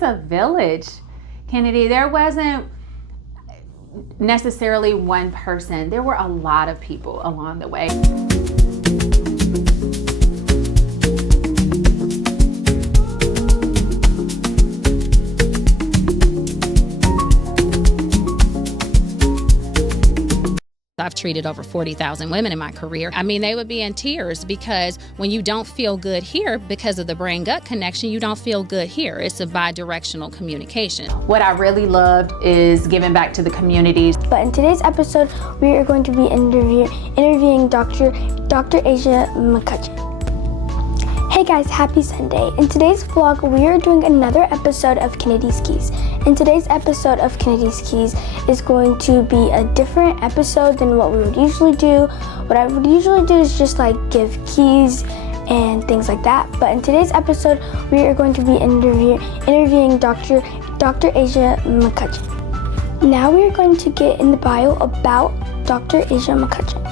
was a village, Kennedy. There wasn't necessarily one person. There were a lot of people along the way. I've treated over 40,000 women in my career. I mean, they would be in tears because when you don't feel good here because of the brain-gut connection, you don't feel good here. It's a bi-directional communication. What I really loved is giving back to the community. But in today's episode, we are going to be interviewing Dr. Asia McCutcheon. Hey guys, happy Sunday. In today's vlog, we are doing another episode of Kennedy's Keys. In today's episode of Kennedy's Keys is going to be a different episode than what we would usually do. What I would usually do is just like give keys and things like that. But in today's episode, we are going to be interviewing Dr. Asia McCutcheon. Now we are going to get in the bio about Dr. Asia McCutcheon.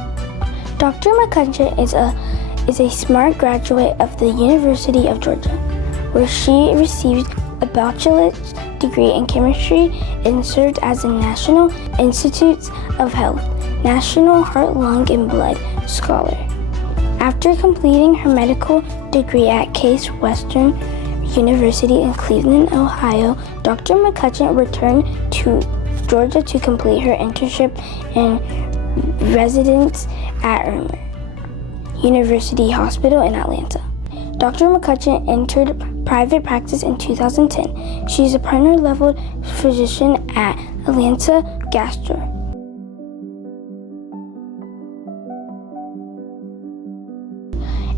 Dr. McCutcheon is a smart graduate of the University of Georgia, where she received a bachelor's degree in chemistry and served as a National Institutes of Health, National Heart, Lung, and Blood Scholar. After completing her medical degree at Case Western University in Cleveland, Ohio, Dr. McCutcheon returned to Georgia to complete her internship and residence at University Hospital in Atlanta. Dr. McCutcheon entered private practice in 2010. She is a partner-level physician at Atlanta Gastro.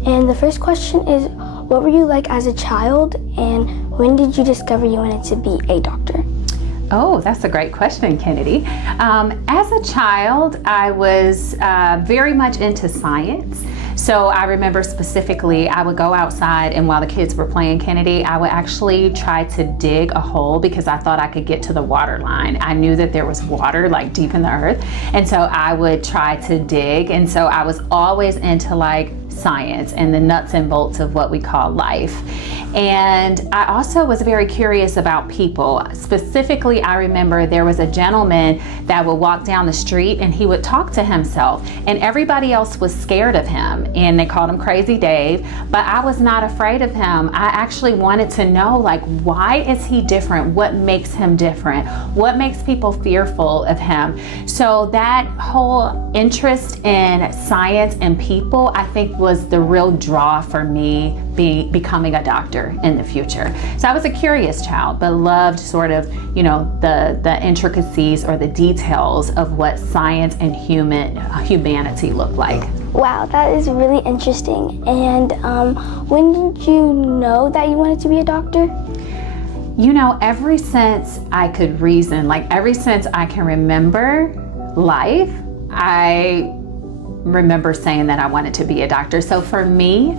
And the first question is, what were you like as a child, and when did you discover you wanted to be a doctor? Oh, that's a great question, Kennedy. As a child, I was very much into science. So I remember specifically, I would go outside, and while the kids were playing, Kennedy, I would actually try to dig a hole because I thought I could get to the water line. I knew that there was water like deep in the earth. And so I would try to dig. And so I was always into like science and the nuts and bolts of what we call life. And I also was very curious about people. Specifically, I remember there was a gentleman that would walk down the street and he would talk to himself, and everybody else was scared of him and they called him Crazy Dave, but I was not afraid of him. I actually wanted to know, like, why is he different? What makes him different? What makes people fearful of him? So that whole interest in science and people, I think, was the real draw for me becoming a doctor in the future. So I was a curious child, but loved sort of, you know, the intricacies or the details of what science and humanity look like. Wow, that is really interesting. And when did you know that you wanted to be a doctor? You know, ever since I could reason, like ever since I can remember life, I remember saying that I wanted to be a doctor. So for me,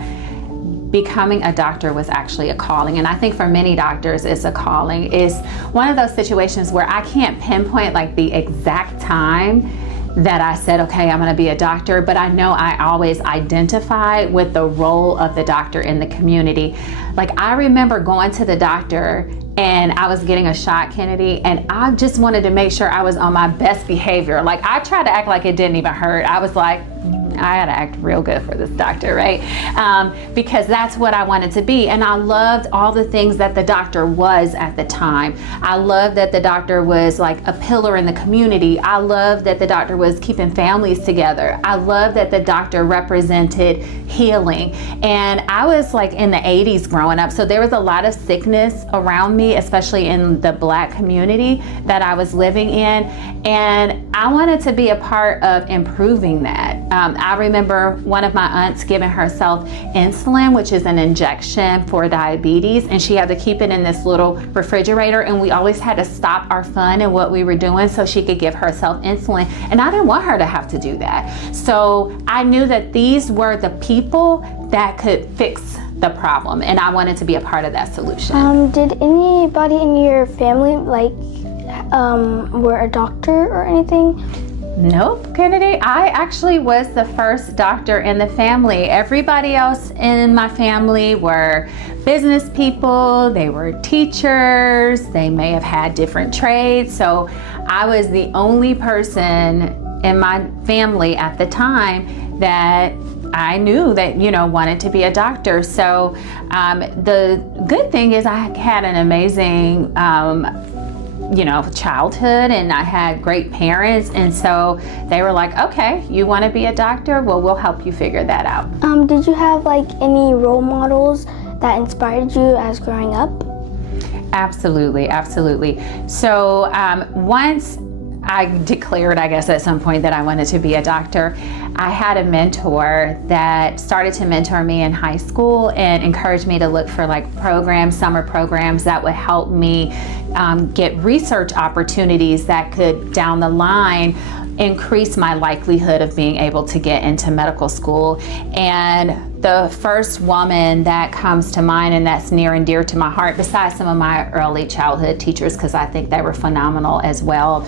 becoming a doctor was actually a calling, and I think for many doctors it's a calling. It's one of those situations where I can't pinpoint like the exact time that I said, okay, I'm gonna be a doctor, but I know I always identify with the role of the doctor in the community. Like I remember going to the doctor and I was getting a shot, Kennedy, and I just wanted to make sure I was on my best behavior. Like I tried to act like it didn't even hurt. I was like, I had to act real good for this doctor, right? Because that's what I wanted to be. And I loved all the things that the doctor was at the time. I loved that the doctor was like a pillar in the community. I loved that the doctor was keeping families together. I loved that the doctor represented healing. And I was like in the 80s growing up, so there was a lot of sickness around me, especially in the Black community that I was living in. And I wanted to be a part of improving that. I remember one of my aunts giving herself insulin, which is an injection for diabetes, and she had to keep it in this little refrigerator, and we always had to stop our fun and what we were doing so she could give herself insulin, and I didn't want her to have to do that. So I knew that these were the people that could fix the problem, and I wanted to be a part of that solution. Did anybody in your family were a doctor or anything? Nope, Kennedy. I actually was the first doctor in the family. Everybody else in my family were business people, they were teachers, they may have had different trades. So I was the only person in my family at the time that I knew that, wanted to be a doctor. So the good thing is I had an amazing childhood, and I had great parents, and so they were like, okay, you want to be a doctor? Well, we'll help you figure that out. Did you have any role models that inspired you as growing up? Absolutely. So once I declared, I guess, at some point that I wanted to be a doctor, I had a mentor that started to mentor me in high school and encouraged me to look for summer programs that would help me get research opportunities that could, down the line, increase my likelihood of being able to get into medical school. And the first woman that comes to mind and that's near and dear to my heart, besides some of my early childhood teachers, because I think they were phenomenal as well,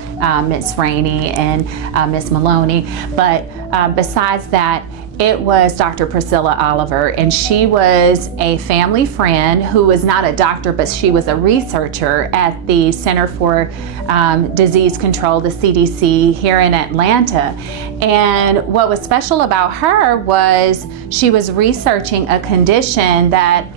Miss Rainey and Miss Maloney, but besides that, it was Dr. Priscilla Oliver, and she was a family friend who was not a doctor, but she was a researcher at the Center for Disease Control, the CDC, here in Atlanta. And what was special about her was she was researching a condition that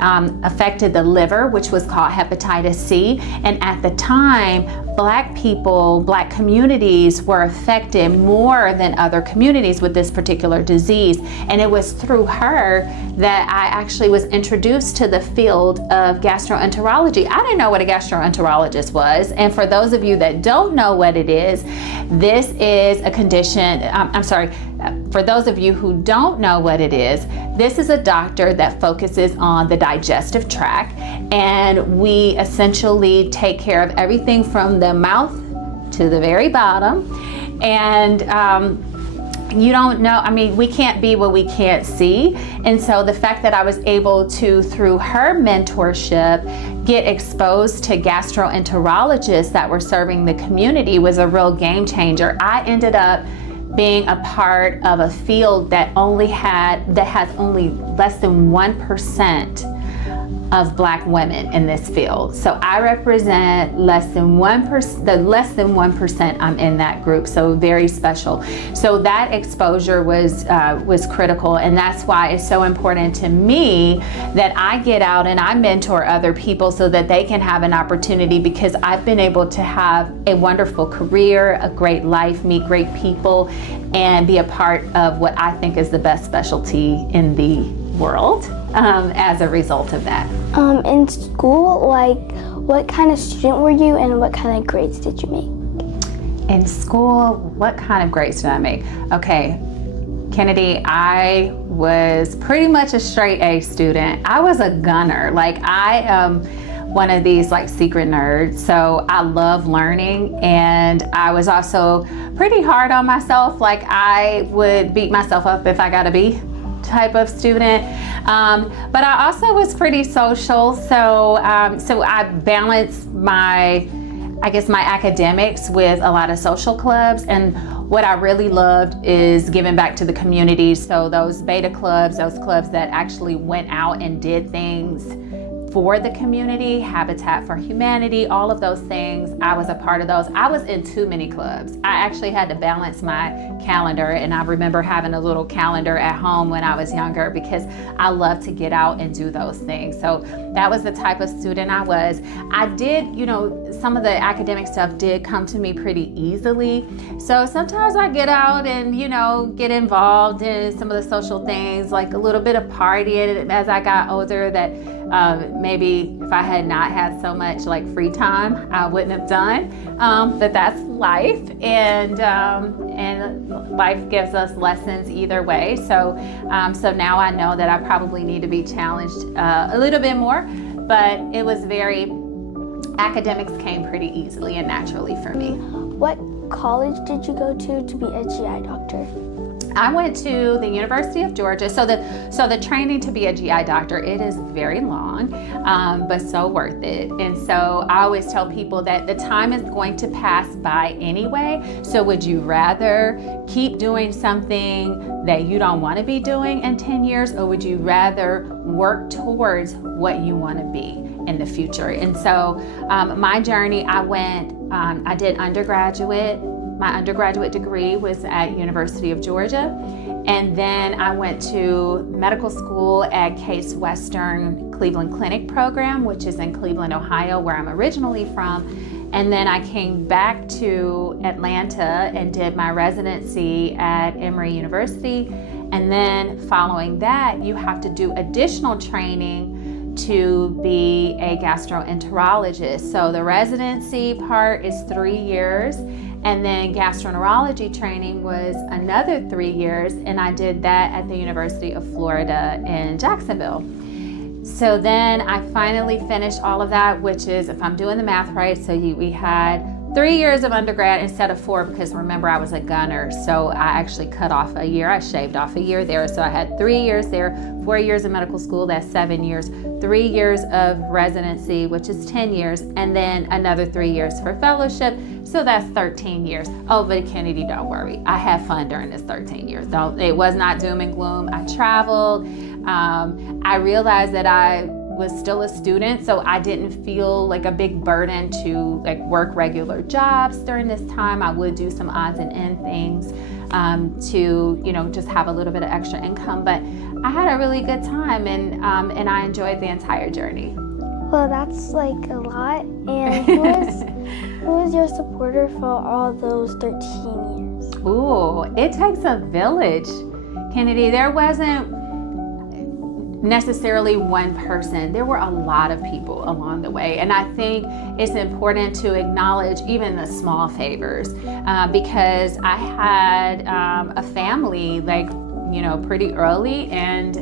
affected the liver, which was called hepatitis C. And at the time, Black people, Black communities were affected more than other communities with this particular disease. And it was through her that I actually was introduced to the field of gastroenterology. I didn't know what a gastroenterologist was. And for those of you that don't know what it is, this is a condition, for those of you who don't know what it is, this is a doctor that focuses on the digestive tract, and we essentially take care of everything from the mouth to the very bottom. And you don't know, we can't be what we can't see. And so the fact that I was able to, through her mentorship, get exposed to gastroenterologists that were serving the community was a real game changer. I ended up being a part of a field that has only less than 1% of Black women in this field. So I represent less than 1%, the less than 1% I'm in that group, so very special. So that exposure was critical, and that's why it's so important to me that I get out and I mentor other people so that they can have an opportunity, because I've been able to have a wonderful career, a great life, meet great people, and be a part of what I think is the best specialty in the world as a result of that. In school, what kind of student were you and what kind of grades did you make? In school, what kind of grades did I make? Okay, Kennedy, I was pretty much a straight A student. I was a gunner. I am one of these secret nerds, so I love learning, and I was also pretty hard on myself. I would beat myself up if I got a B type of student, but I also was pretty social, so I balanced my academics with a lot of social clubs. And what I really loved is giving back to the community. So those beta clubs, those clubs that actually went out and did things for the community, Habitat for Humanity, all of those things, I was a part of those. I was in too many clubs. I actually had to balance my calendar, and I remember having a little calendar at home when I was younger because I love to get out and do those things. So that was the type of student I was. I did, some of the academic stuff did come to me pretty easily. So sometimes I get out and, get involved in some of the social things, like a little bit of partying as I got older that maybe if I had not had so much free time, I wouldn't have done. But that's life, and life gives us lessons either way. So now I know that I probably need to be challenged a little bit more. But it was academics came pretty easily and naturally for me. What college did you go to be a GI doctor? I went to the University of Georgia. So the training to be a GI doctor, it is very long, but so worth it. And so I always tell people that the time is going to pass by anyway. So would you rather keep doing something that you don't want to be doing in 10 years, or would you rather work towards what you want to be in the future? And so my journey, I did my undergraduate degree was at University of Georgia, and then I went to medical school at Case Western Cleveland Clinic program, which is in Cleveland, Ohio, where I'm originally from. And then I came back to Atlanta and did my residency at Emory University. And then following that, you have to do additional training to be a gastroenterologist. So the residency part is 3 years, and then gastroenterology training was another 3 years, and I did that at the University of Florida in Jacksonville. So then I finally finished all of that, which is, if I'm doing the math right, we had 3 years of undergrad instead of 4, because remember I was a gunner, so I actually cut off a year. I shaved off a year there, so I had 3 years there, 4 years of medical school, that's 7 years, 3 years of residency, which is 10 years, and then another 3 years for fellowship, so that's 13 years. Oh, but Kennedy, don't worry, I had fun during this 13 years. It was not doom and gloom. I traveled. I realized that I was still a student, so I didn't feel like a big burden to work regular jobs during this time. I would do some odds and end things to just have a little bit of extra income, but I had a really good time, and I enjoyed the entire journey. Well, that's a lot. And who was your supporter for all those 13 years? Ooh, it takes a village, Kennedy. There wasn't necessarily one person. There were a lot of people along the way, and I think it's important to acknowledge even the small favors, because I had a family pretty early, and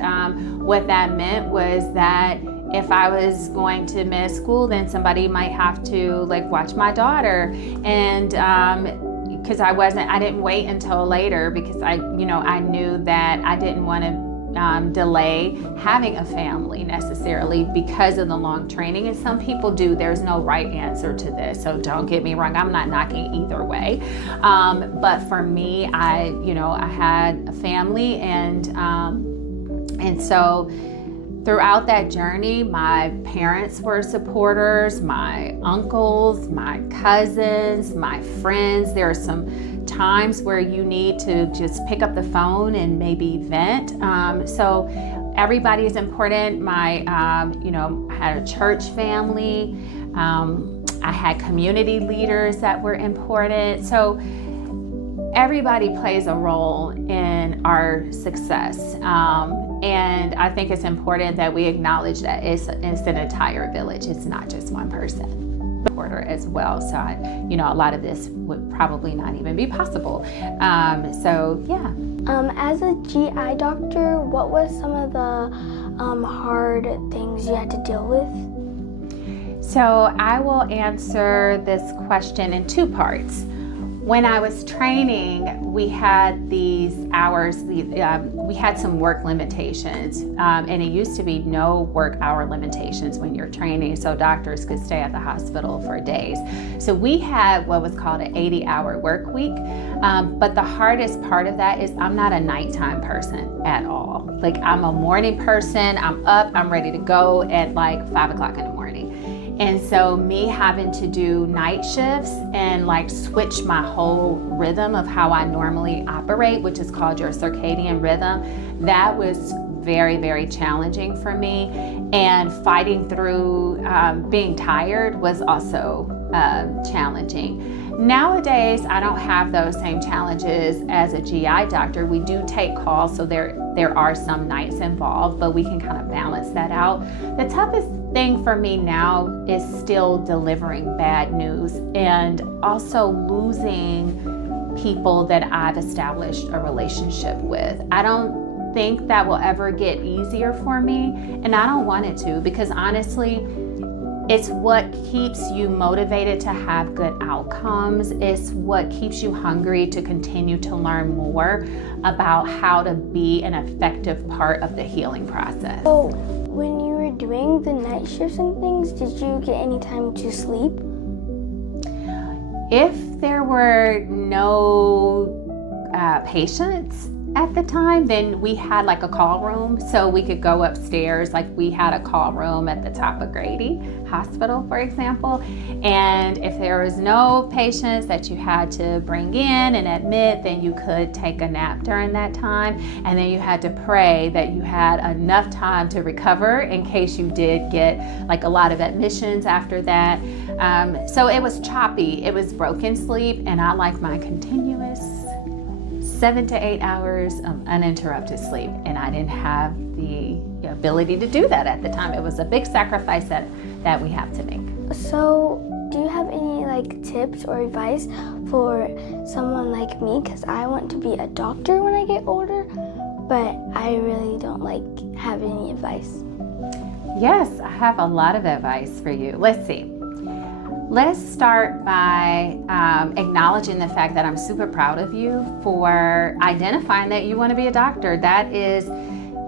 what that meant was that if I was going to miss school, then somebody might have to watch my daughter, and because I didn't wait until later, because I knew that I didn't want to delay having a family necessarily because of the long training. And some people do. There's no right answer to this, so don't get me wrong, I'm not knocking either way, but for me, I had a family, and so throughout that journey, my parents were supporters, my uncles, my cousins, my friends. There are some times where you need to just pick up the phone and maybe vent. So everybody is important. I had a church family. I had community leaders that were important. So everybody plays a role in our success. And I think it's important that we acknowledge that it's an entire village. It's not just one person. As well, so a lot of this would probably not even be possible. So yeah. As a GI doctor, what was some of the hard things you had to deal with? So I will answer this question in 2 parts. When I was training, we had these hours, we had some work limitations, and it used to be no work hour limitations when you're training, so doctors could stay at the hospital for days. So we had what was called an 80-hour work week, but the hardest part of that is I'm not a nighttime person at all. I'm a morning person, I'm up, I'm ready to go at 5 o'clock in the morning. And so me having to do night shifts and switch my whole rhythm of how I normally operate, which is called your circadian rhythm, that was very, very challenging for me. And fighting through being tired was also challenging. Nowadays, I don't have those same challenges as a GI doctor. We do take calls, so there are some nights involved, but we can kind of balance that out. The toughest thing for me now is still delivering bad news and also losing people that I've established a relationship with. I don't think that will ever get easier for me, and I don't want it to, because honestly, It's what keeps you motivated to have good outcomes. It's what keeps you hungry to continue to learn more about how to be an effective part of the healing process. So when you were doing the night shifts and things, did you get any time to sleep? If there were no patients at the time, then we had like a call room, so we could go upstairs. Like we had a call room at the top of Grady Hospital, for example. And if there was no patients that you had to bring in and admit, then you could take a nap during that time. And then you had to pray that you had enough time to recover in case you did get like a lot of admissions after that. So it was choppy, it was broken sleep, and I like my continuous 7 to 8 hours of uninterrupted sleep, and I didn't have the ability to do that at the time. It was a big sacrifice that we have to make. So do you have any like tips or advice for someone like me? Because I want to be a doctor when I get older, but I really don't like have any advice. Yes, I have a lot of advice for you. Let's see. Let's start by acknowledging the fact that I'm super proud of you for identifying that you want to be a doctor. That is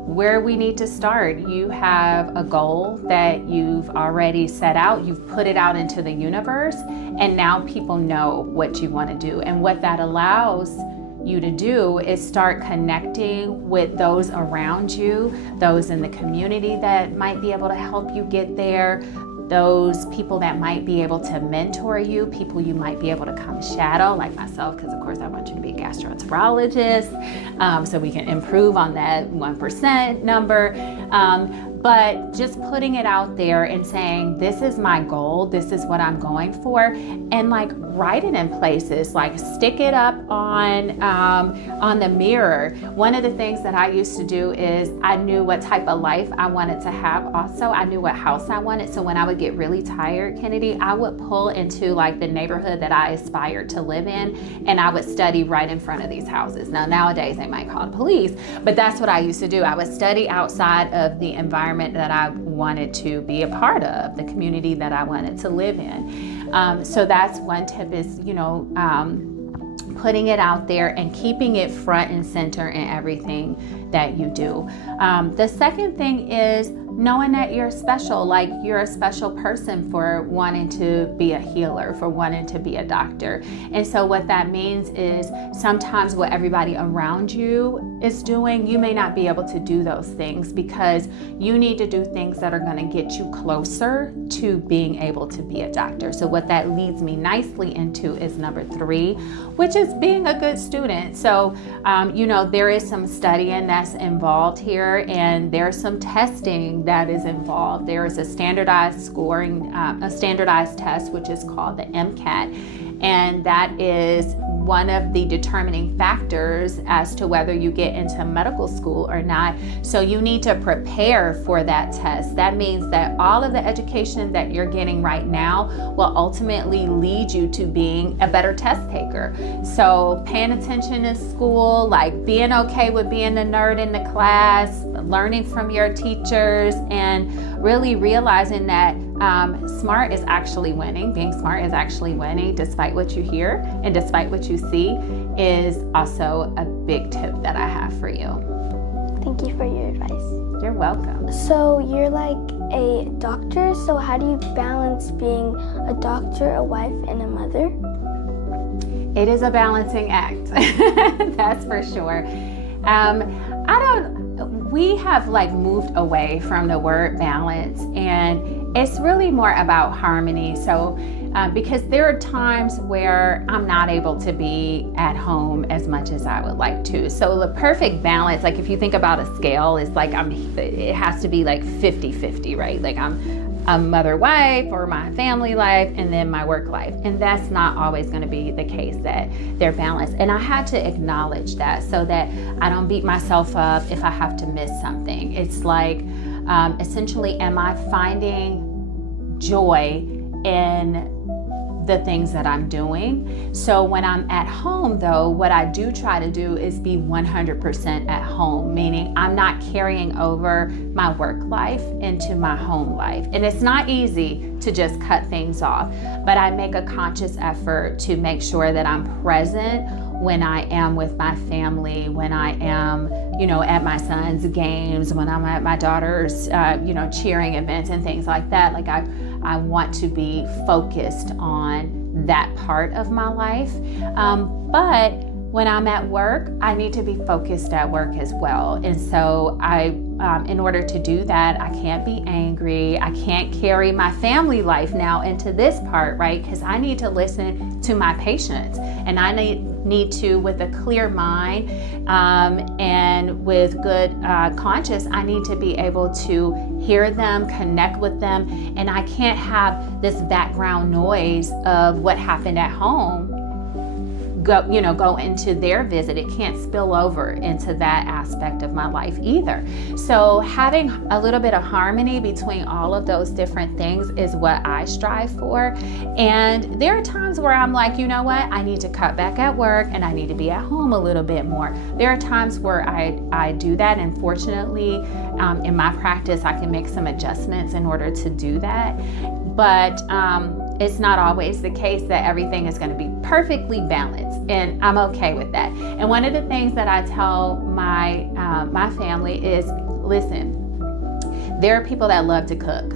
where we need to start. You have a goal that you've already set out, you've put it out into the universe, and now people know what you want to do. And what that allows you to do is start connecting with those around you, those in the community that might be able to help you get there, those people that might be able to mentor you, people you might be able to come shadow, like myself, because of course I want you to be a gastroenterologist, so we can improve on that 1% number. But just putting it out there and saying, this is my goal, this is what I'm going for, and like write it in places, like stick it up on the mirror. One of the things that I used to do is I knew what type of life I wanted to have also. I knew what house I wanted. So when I would get really tired, Kennedy, I would pull into like the neighborhood that I aspired to live in, and I would study right in front of these houses. Now nowadays they might call the police, but that's what I used to do. I would study outside of the environment that I wanted to be a part of, the community that I wanted to live in. So that's one tip is, putting it out there and keeping it front and center in everything that you do. The second thing is knowing that you're special, like you're a special person for wanting to be a healer, for wanting to be a doctor. And so what that means is sometimes what everybody around you is doing, you may not be able to do those things because you need to do things that are going to get you closer to being able to be a doctor. So what that leads me nicely into is number 3, which is being a good student. So, there is some studying that's involved here, and there's some testing that is involved. There is a standardized scoring, a standardized test, which is called the MCAT, and that is one of the determining factors as to whether you get into medical school or not. So you need to prepare for that test. That means that all of the education that you're getting right now will ultimately lead you to being a better test taker. So paying attention in school, like being okay with being the nerd in the class, learning from your teachers, and really realizing that smart is actually winning. Being smart is actually winning despite what you hear and despite what you see is also a big tip that I have for you. Thank you for your advice. You're welcome. So you're like a doctor, so how do you balance being a doctor, a wife, and a mother? It is a balancing act, that's for sure. We have like moved away from the word balance, and it's really more about harmony. So because there are times where I'm not able to be at home as much as I would like to. So the perfect balance, like if you think about a scale, is like it has to be like 50-50, right? Like I'm a mother wife or my family life and then my work life. And that's not always going to be the case that they're balanced. And I had to acknowledge that so that I don't beat myself up if I have to miss something. It's like, essentially, am I finding joy in the things that I'm doing. So when I'm at home though, what I do try to do is be 100% at home, meaning I'm not carrying over my work life into my home life. And it's not easy to just cut things off, but I make a conscious effort to make sure that I'm present when I am with my family, when I am, at my son's games, when I'm at my daughter's, cheering events and things like that. Like I want to be focused on that part of my life. But when I'm at work, I need to be focused at work as well. And so in order to do that, I can't be angry. I can't carry my family life now into this part, right? Because I need to listen to my patients, and I need to, with a clear mind and with good conscience, I need to be able to hear them, connect with them, and I can't have this background noise of what happened at home go into their visit. It can't spill over into that aspect of my life either. So having a little bit of harmony between all of those different things is what I strive for. And there are times where I'm like, you know what, I need to cut back at work and I need to be at home a little bit more. There are times where I do that, and fortunately in my practice I can make some adjustments in order to do that. But it's not always the case that everything is going to be perfectly balanced, and I'm okay with that. And one of the things that I tell my family is, listen, there are people that love to cook.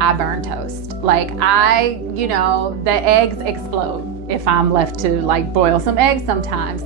I burn toast. Like the eggs explode if I'm left to boil some eggs sometimes.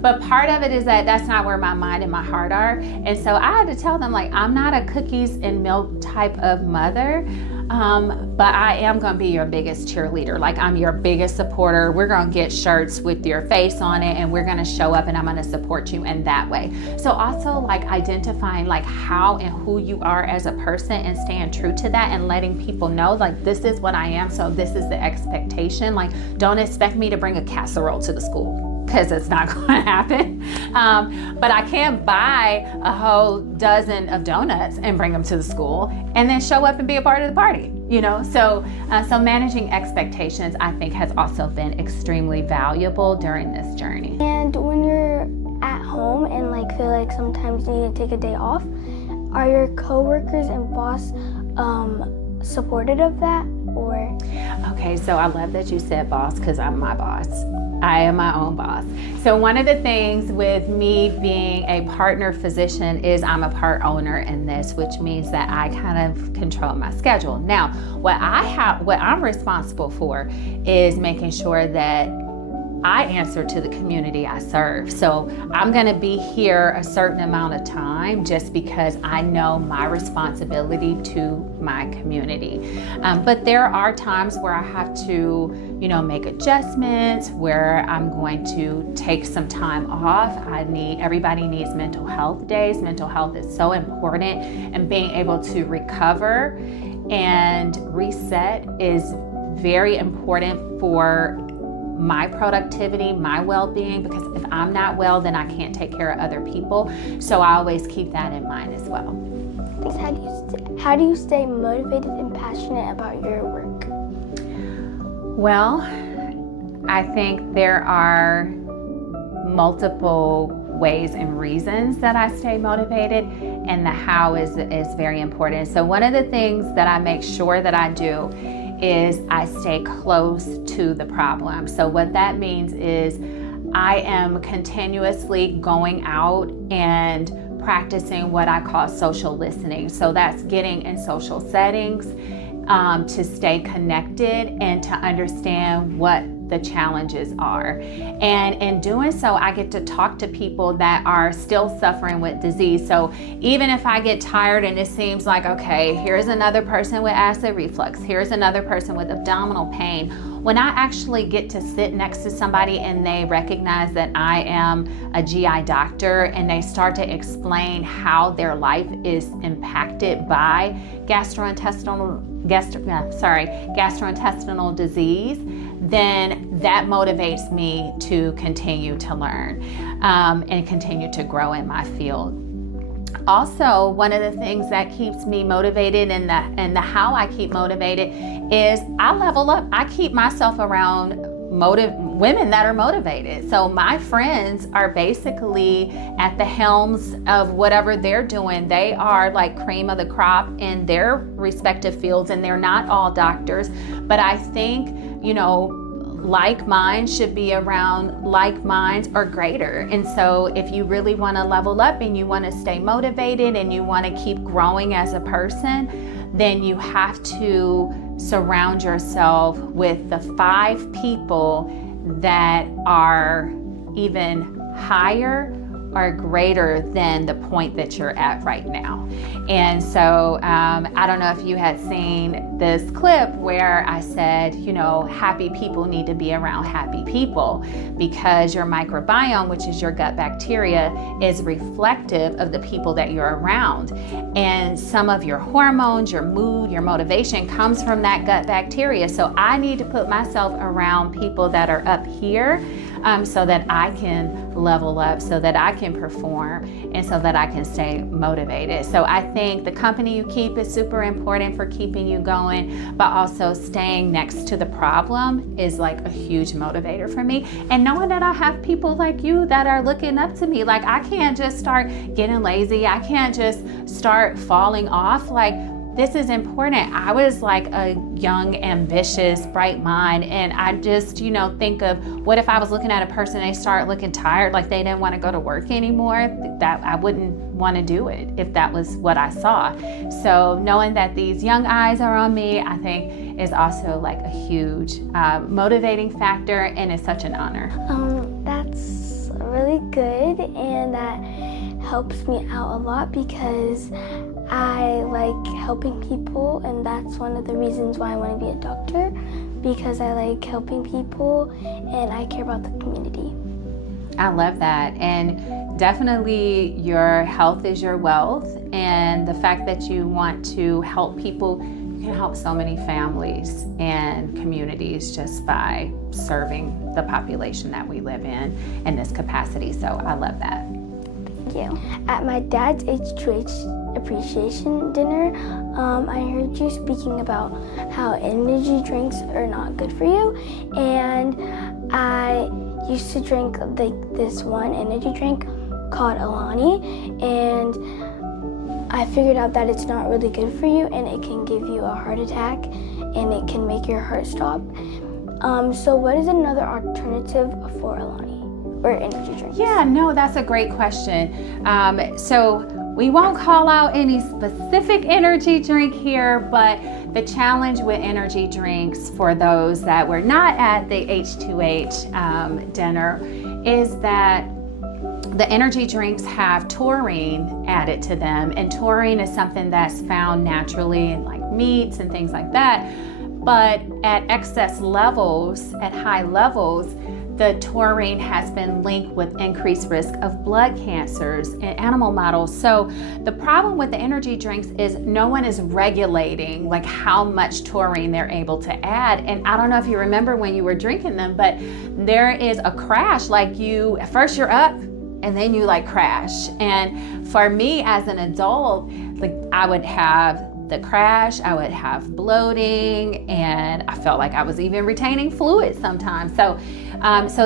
But part of it is that that's not where my mind and my heart are. And so I had to tell them, I'm not a cookies and milk type of mother. But I am going to be your biggest cheerleader. I'm your biggest supporter. We're going to get shirts with your face on it, and we're going to show up, and I'm going to support you in that way. So also identifying how and who you are as a person, and staying true to that, and letting people know this is what I am. So this is the expectation. Don't expect me to bring a casserole to the school, because it's not going to happen. But I can't buy a whole dozen of donuts and bring them to the school and then show up and be a part of the party, So managing expectations, I think, has also been extremely valuable during this journey. And when you're at home and feel like sometimes you need to take a day off, are your coworkers and boss supportive of that, or? Okay, so I love that you said boss, because I'm my boss. I am my own boss. So one of the things with me being a partner physician is I'm a part owner in this, which means that I kind of control my schedule. Now, what I'm responsible for is making sure that I answer to the community I serve. So I'm going to be here a certain amount of time just because I know my responsibility to my community. But there are times where I have to, make adjustments, where I'm going to take some time off. Everybody needs mental health days. Mental health is so important, and being able to recover and reset is very important for my productivity, my well-being, because if I'm not well, then I can't take care of other people. So I always keep that in mind as well. How do you stay motivated and passionate about your work? Well, I think there are multiple ways and reasons that I stay motivated, and the how is very important. So one of the things that I make sure that I do is I stay close to the problem. So what that means is I am continuously going out and practicing what I call social listening. So that's getting in social settings to stay connected and to understand what the challenges are. And in doing so, I get to talk to people that are still suffering with disease. So even if I get tired and it seems like, okay, here's another person with acid reflux, here's another person with abdominal pain, when I actually get to sit next to somebody and they recognize that I am a GI doctor, and they start to explain how their life is impacted by gastrointestinal disease, then that motivates me to continue to learn and continue to grow in my field. Also, one of the things that keeps me motivated and the how I keep motivated is I level up. I keep myself around women that are motivated. So my friends are basically at the helms of whatever they're doing. They are like cream of the crop in their respective fields, and they're not all doctors. But I think, like minds should be around like minds or greater. And so if you really want to level up and you want to stay motivated and you want to keep growing as a person, then you have to surround yourself with the 5 people that are even higher or greater than the point that you're at right now. And so I don't know if you had seen this clip where I said, happy people need to be around happy people, because your microbiome, which is your gut bacteria, is reflective of the people that you're around. And some of your hormones, your mood, your motivation comes from that gut bacteria. So I need to put myself around people that are up here, so that I can level up, so that I can perform, and so that I can stay motivated. So I think the company you keep is super important for keeping you going, but also staying next to the problem is like a huge motivator for me. And knowing that I have people like you that are looking up to me, like I can't just start getting lazy. I can't just start falling off. Like, this is important. I was like a young, ambitious, bright mind, and I just, think of what if I was looking at a person, they start looking tired, like they didn't want to go to work anymore. That I wouldn't want to do it if that was what I saw. So knowing that these young eyes are on me, I think is also like a huge motivating factor, and it's such an honor. That's really good, and that helps me out a lot because I like helping people, and that's one of the reasons why I want to be a doctor, because I like helping people and I care about the community. I love that. And definitely your health is your wealth, and the fact that you want to help people, you can help so many families and communities just by serving the population that we live in this capacity. So I love that. Thank you. At my dad's H2H appreciation dinner, I heard you speaking about how energy drinks are not good for you, and I used to drink this one energy drink called Alani, and I figured out that it's not really good for you, and it can give you a heart attack, and it can make your heart stop. So what is another alternative for Alani or energy drinks? Yeah, no, that's a great question. So we won't call out any specific energy drink here, but the challenge with energy drinks for those that were not at the H2H dinner is that the energy drinks have taurine added to them, and taurine is something that's found naturally in like meats and things like that. But at excess levels, at high levels, the taurine has been linked with increased risk of blood cancers in animal models. So the problem with the energy drinks is no one is regulating like how much taurine they're able to add. And I don't know if you remember when you were drinking them, but there is a crash. Like at first you're up and then you like crash. And for me as an adult, like I would have the crash, I would have bloating, and I felt like I was even retaining fluid sometimes. So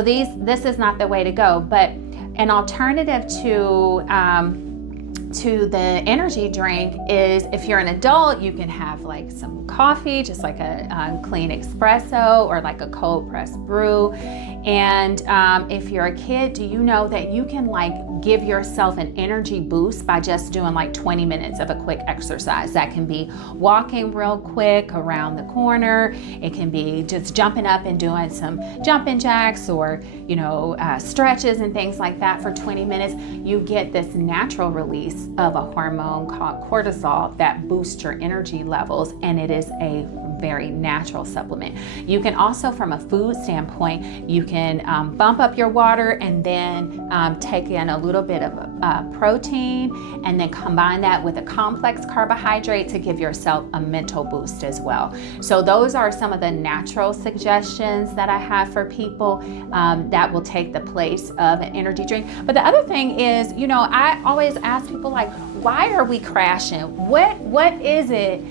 this is not the way to go. But an alternative to the energy drink is, if you're an adult, you can have like some coffee, just like a clean espresso or like a cold pressed brew. And if you're a kid, do you know that you can like give yourself an energy boost by just doing like 20 minutes of a quick exercise? That can be walking real quick around the corner. It can be just jumping up and doing some jumping jacks or, stretches and things like that for 20 minutes. You get this natural release of a hormone called cortisol that boosts your energy levels, and it is a very natural supplement. You can also, from a food standpoint, you can bump up your water and then take in a little bit of protein and then combine that with a complex carbohydrate to give yourself a mental boost as well. So those are some of the natural suggestions that I have for people that will take the place of an energy drink. But the other thing is, you know, I always ask people, like, why are we crashing? What is it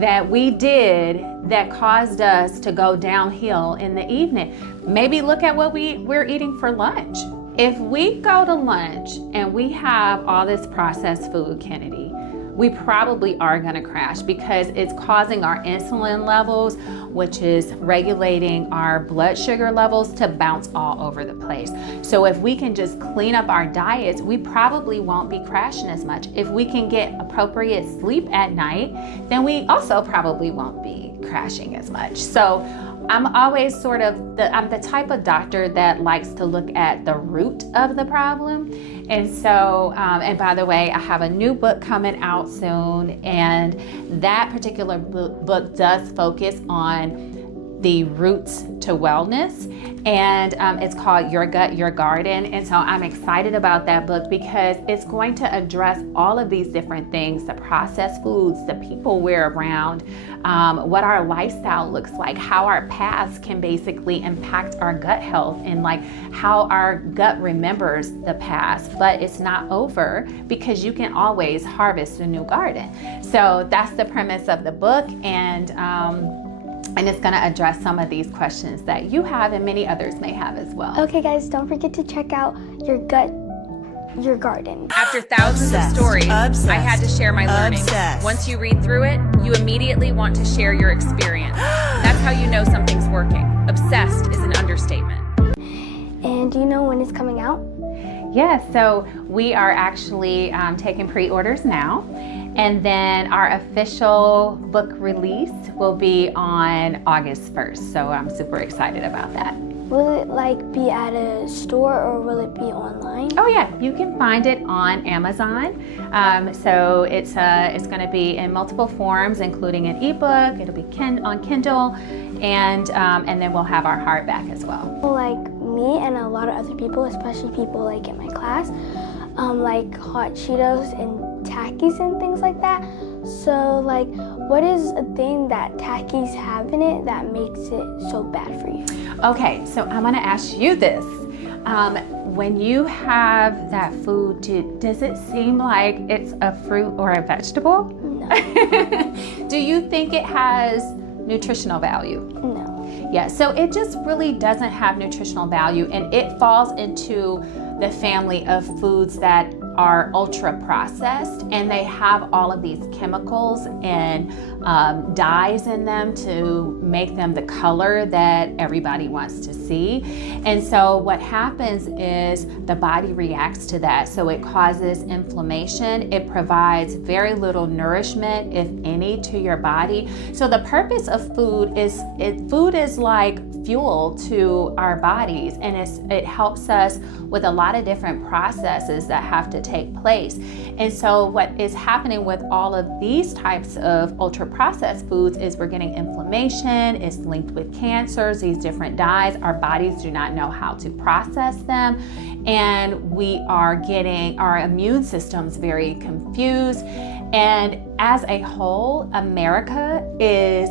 that we did that caused us to go downhill in the evening? Maybe look at what we're eating for lunch. If we go to lunch and we have all this processed food, Kennedy, we probably are going to crash because it's causing our insulin levels, which is regulating our blood sugar levels, to bounce all over the place. So if we can just clean up our diets, we probably won't be crashing as much. If we can get appropriate sleep at night, then we also probably won't be crashing as much. So I'm always I'm the type of doctor that likes to look at the root of the problem. And so, and by the way, I have a new book coming out soon, and that particular book does focus on the roots to wellness, and it's called Your Gut, Your Garden. And so I'm excited about that book because it's going to address all of these different things: the processed foods, the people we're around, what our lifestyle looks like, how our past can basically impact our gut health, and like how our gut remembers the past, but it's not over because you can always harvest a new garden. So that's the premise of the book, and it's going to address some of these questions that you have and many others may have as well. Okay, guys, don't forget to check out Your Gut, Your Garden. After thousands of stories, I had to share my learning. Once you read through it, you immediately want to share your experience. That's how you know something's working. Obsessed is an understatement. And do you know when it's coming out? Yes, so we are actually taking pre-orders now. And then our official book release will be on August 1st. So I'm super excited about that. Will it be at a store or will it be online? Oh yeah, you can find it on Amazon. So it's going to be in multiple forms, including an ebook. It'll be on Kindle, and then we'll have our hardback as well. Like me and a lot of other people, especially people like in my class, like hot Cheetos and Takis and things like that. So like, what is a thing that Takis have in it that makes it so bad for you? Okay, so I'm gonna ask you this. When you have that food, does it seem like it's a fruit or a vegetable? No. Do you think it has nutritional value? No. Yeah, so it just really doesn't have nutritional value, and it falls into the family of foods that are ultra processed, and they have all of these chemicals and dyes in them to make them the color that everybody wants to see. And so what happens is the body reacts to that. So it causes inflammation. It provides very little nourishment, if any, to your body. So the purpose of food is like fuel to our bodies, and it helps us with a lot of different processes that have to take place. And so what is happening with all of these types of ultra processed foods is we're getting inflammation. It's linked with cancers, these different dyes. Our bodies do not know how to process them, and we are getting our immune systems very confused. And as a whole, America is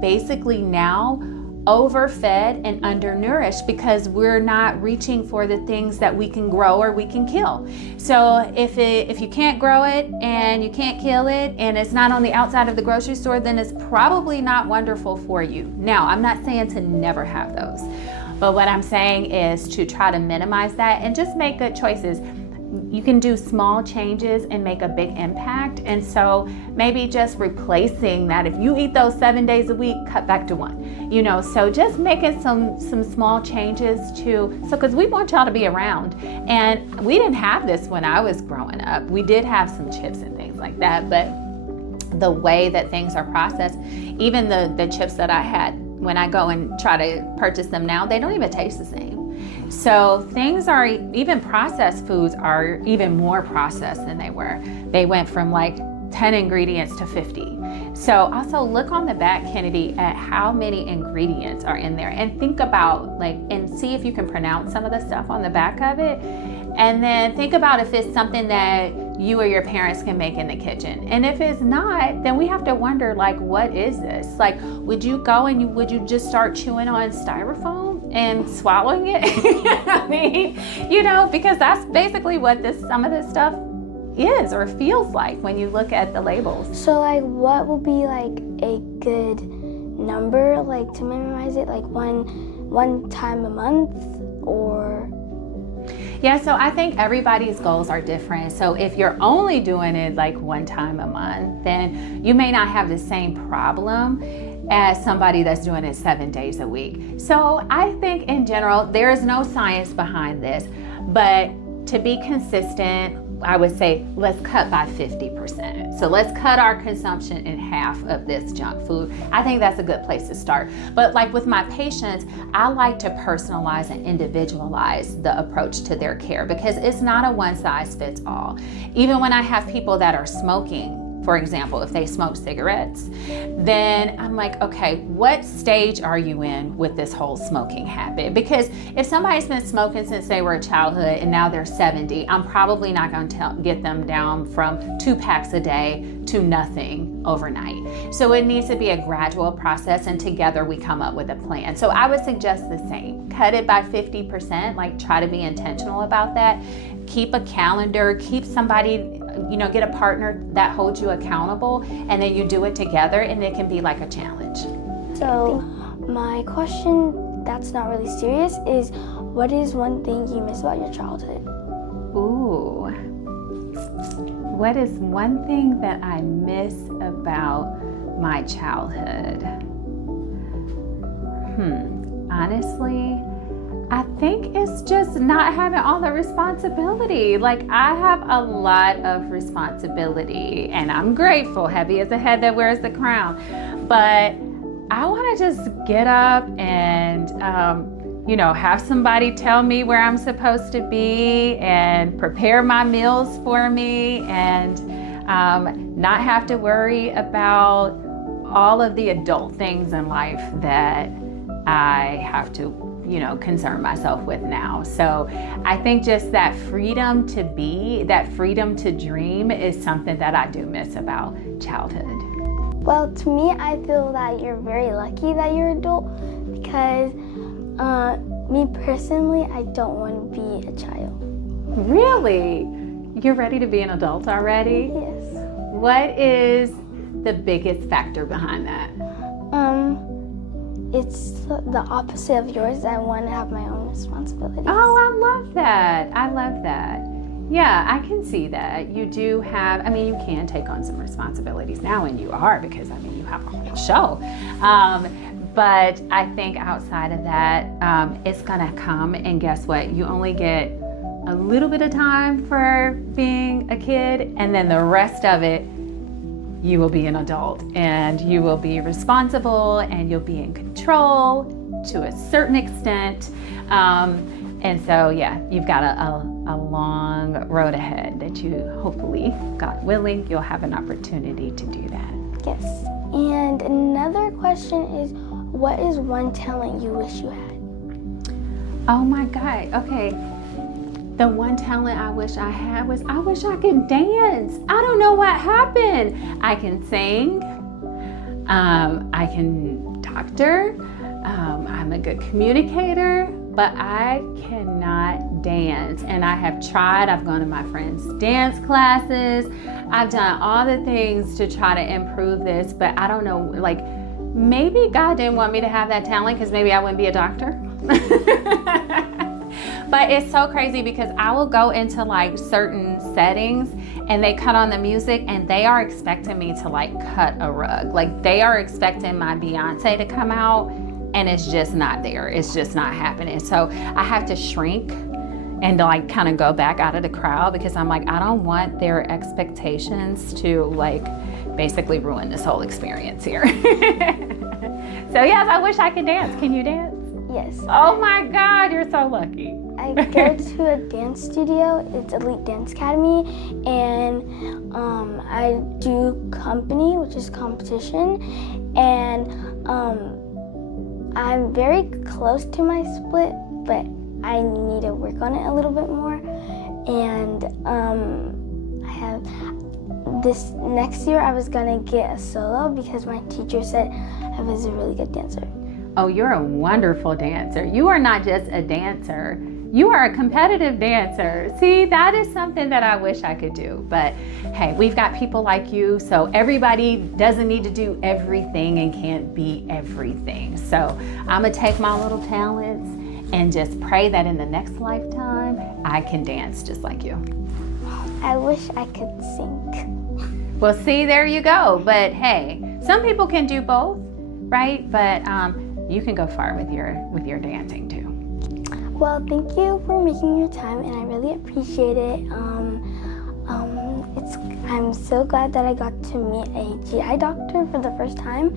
basically now overfed and undernourished because we're not reaching for the things that we can grow or we can kill. So if you can't grow it and you can't kill it and it's not on the outside of the grocery store, then it's probably not wonderful for you. Now, I'm not saying to never have those, but what I'm saying is to try to minimize that and just make good choices. You can do small changes and make a big impact. And so maybe just replacing that. If you eat those 7 days a week, cut back to 1. So just making some small changes because we want y'all to be around. And we didn't have this when I was growing up. We did have some chips and things like that, but the way that things are processed, even the chips that I had, when I go and try to purchase them now, they don't even taste the same. So things are, even processed foods are even more processed than they were. They went from like 10 ingredients to 50. So also look on the back, Kennedy, at how many ingredients are in there, and think about and see if you can pronounce some of the stuff on the back of it. And then think about if it's something that you or your parents can make in the kitchen. And if it's not, then we have to wonder, what is this? Would you go and would you just start chewing on styrofoam and swallowing it? I mean, because that's basically what some of this stuff is or feels like when you look at the labels. So what would be a good number to memorize it, one time a month, or? Yeah, so I think everybody's goals are different. So if you're only doing it one time a month, then you may not have the same problem as somebody that's doing it 7 days a week. So I think in general, there is no science behind this, but to be consistent, I would say let's cut by 50%. So let's cut our consumption in half of this junk food. I think that's a good place to start. But with my patients, I like to personalize and individualize the approach to their care, because it's not a one size fits all. Even when I have people that are smoking, for example, if they smoke cigarettes, then I'm like, okay, what stage are you in with this whole smoking habit? Because if somebody's been smoking since they were a childhood and now they're 70, I'm probably not going to get them down from 2 packs a day to nothing overnight. So it needs to be a gradual process, and together we come up with a plan. So I would suggest the same. Cut it by 50%, try to be intentional about that. Keep a calendar, keep somebody, get a partner that holds you accountable, and then you do it together, and it can be like a challenge. So my question that's not really serious is, what is one thing you miss about your childhood? Ooh. What is one thing that I miss about my childhood? Honestly, I think it's just not having all the responsibility. I have a lot of responsibility, and I'm grateful, heavy as a head that wears the crown. But I want to just get up and, have somebody tell me where I'm supposed to be and prepare my meals for me, and not have to worry about all of the adult things in life that I have to concern myself with now. So I think just that freedom to be, that freedom to dream is something that I do miss about childhood. Well, to me, I feel that you're very lucky that you're adult, because me personally, I don't want to be a child. Really? You're ready to be an adult already? Yes. What is the biggest factor behind that? It's the opposite of yours. I want to have my own responsibilities. Oh, I love that. I love that. Yeah, I can see that. You do have, you can take on some responsibilities now, and you are, because, you have a whole show. But I think outside of that, it's going to come, and guess what? You only get a little bit of time for being a kid, and then the rest of it, you will be an adult, and you will be responsible, and you'll be in control to a certain extent. And so, yeah, you've got a long road ahead that you hopefully, God willing, you'll have an opportunity to do that. Yes. And another question is, what is one talent you wish you had? Oh my God. Okay. The one talent I wish I had was I wish I could dance. I don't know what happened. I can sing. I can doctor. I'm a good communicator, but I cannot dance. And I have tried. I've gone to my friends' dance classes. I've done all the things to try to improve this, but I don't know, maybe God didn't want me to have that talent, because maybe I wouldn't be a doctor. But it's so crazy, because I will go into certain settings, and they cut on the music, and they are expecting me to cut a rug. They are expecting my Beyonce to come out, and it's just not there. It's just not happening. So I have to shrink and kind of go back out of the crowd, because I'm I don't want their expectations to basically ruin this whole experience here. So yes, I wish I could dance. Can you dance? Yes. Oh my God, you're so lucky. I go to a dance studio. It's Elite Dance Academy, and I do company, which is competition, and I'm very close to my split, but I need to work on it a little bit more. And I have this next year I was gonna get a solo because my teacher said I was a really good dancer. Oh, you're a wonderful dancer. You are not just a dancer, you are a competitive dancer. See, that is something that I wish I could do. But hey, we've got people like you, so everybody doesn't need to do everything and can't be everything. So I'm gonna take my little talents and just pray that in the next lifetime, I can dance just like you. I wish I could sing. Well, see, there you go. But hey, some people can do both, right? But you can go far with your dancing too. Well, thank you for making your time, and I really appreciate it. I'm so glad that I got to meet a GI doctor for the first time,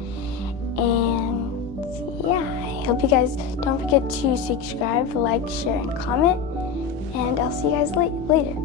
and yeah, I hope you guys don't forget to subscribe, like, share, and comment, and I'll see you guys later.